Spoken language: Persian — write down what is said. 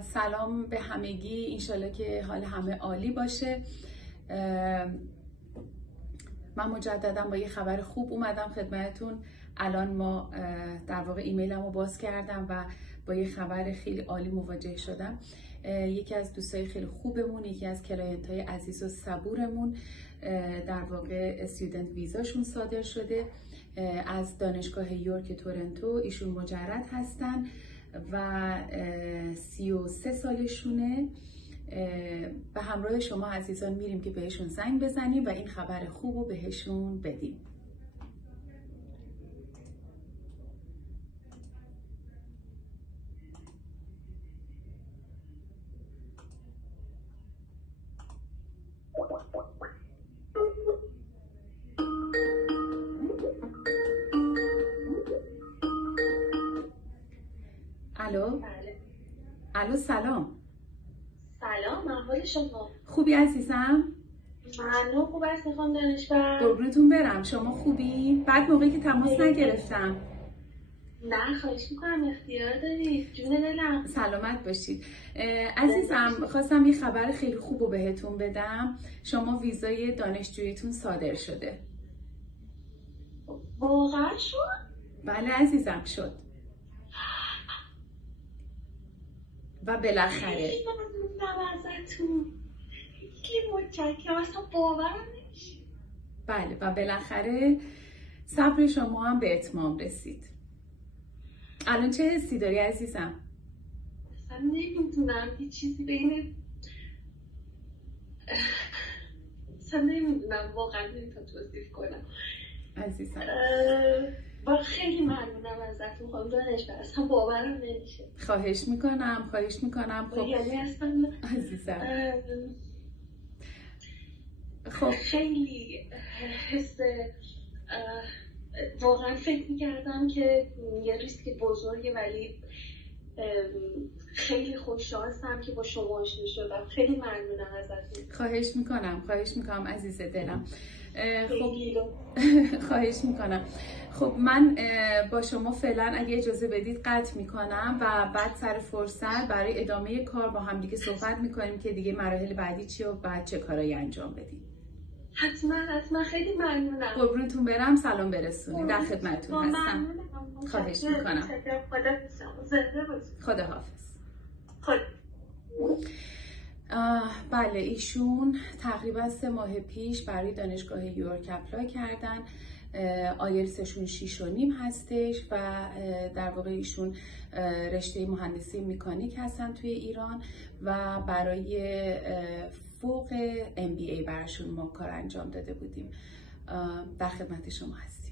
سلام به همگی، انشالله که حال همه عالی باشه. من مجددا با یه خبر خوب اومدم خدمتتون. الان ما در واقع ایمیلمو باز کردم و با یه خبر خیلی عالی مواجه شدم. یکی از دوستای خیلی خوبمون، یکی از کلاینت‌های عزیز و صبورمون در واقع استودنت ویزاشون صادر شده از دانشگاه یورک تورنتو. ایشون مجرد هستن و 33 سالشونه. به همراه شما عزیزان میریم که بهشون زنگ بزنیم و این خبر خوب رو بهشون بدیم. الو. الو سلام. سلام، احوال شما؟ خوبی عزیزم؟ ممنون. خوب است میخوام دانشگاه. قربونتون برم. شما خوبی؟ بعد موقعی که تماس نگرفتم. نه خواهش میکنم، اختیار دارید. جون دلم. سلامت باشید عزیزم. خواستم یه خبر خیلی خوب رو بهتون بدم. شما ویزای دانشجوییتون صادر شده. واقعا شد؟ بله عزیزم شد. و بالاخره خیلی ممنونم ازتون. خیلی متشکرم، اصلا باورم نمیشه. بله و بالاخره صبر شما هم به اتمام رسید. الان چه حسی داری عزیزم؟ اصلا نمیدونم، یه چیزی بین اصلا نمیدونم، واقعا نمیتونم توصیف کنم عزیزم. با خیلی ممنونم ازتون خانم دانشگاه، اصلا باورم نمیشه. خواهش میکنم. خب یعنی اصلا عزیزم خب خیلی حس واقعا فکر میکردم که یه ریسک بزرگه، ولی خیلی خوششانسم که با شما آشنا شدم. خیلی ممنونم ازتون. خواهش میکنم عزیز دلم. خب خواهش میکنم. خب من با شما فعلا اگه اجازه بدید قطع میکنم و بعد سر فرصت برای ادامه کار با هم دیگه صحبت میکنیم که دیگه مراحل بعدی چی و بعد چه کارایی انجام بدیم. حتما خیلی ممنونم. قربونتون برم. سلام برسونید. در خدمتتون هستم. خواهش میکنم. خدا حافظ. بله ایشون تقریبا 3 ماه پیش برای دانشگاه یورک اپلای کردن. آیلتسشون 6.5 هستش و در واقع ایشون رشته مهندسی مکانیک هستن توی ایران و برای فوق MBA براشون ما کار انجام داده بودیم. در خدمت شما هستیم.